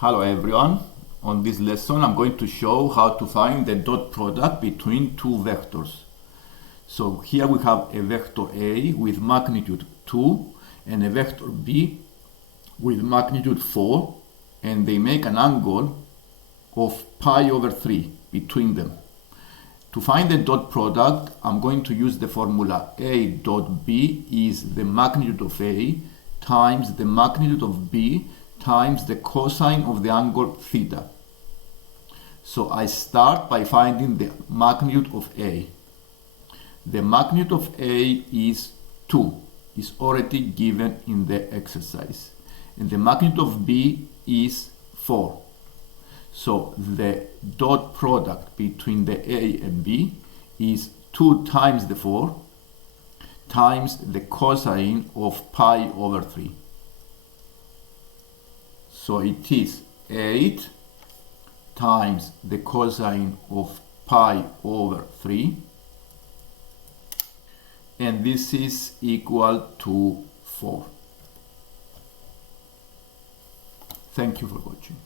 Hello everyone. On this lesson I'm going to show how to find the dot product between two vectors. So here we have a vector A with magnitude 2 and a vector B with magnitude 4, and they make an angle of pi over 3 between them. To find the dot product, I'm going to use the formula A dot B is the magnitude of A times the magnitude of B times the cosine of the angle theta. So I start by finding the magnitude of A. The magnitude of A is 2, is already given in the exercise. And the magnitude of B is 4. So the dot product between the A and B is 2 times the 4 times the cosine of pi over 3. So it is 8 times the cosine of pi over 3, and this is equal to 4. Thank you for watching.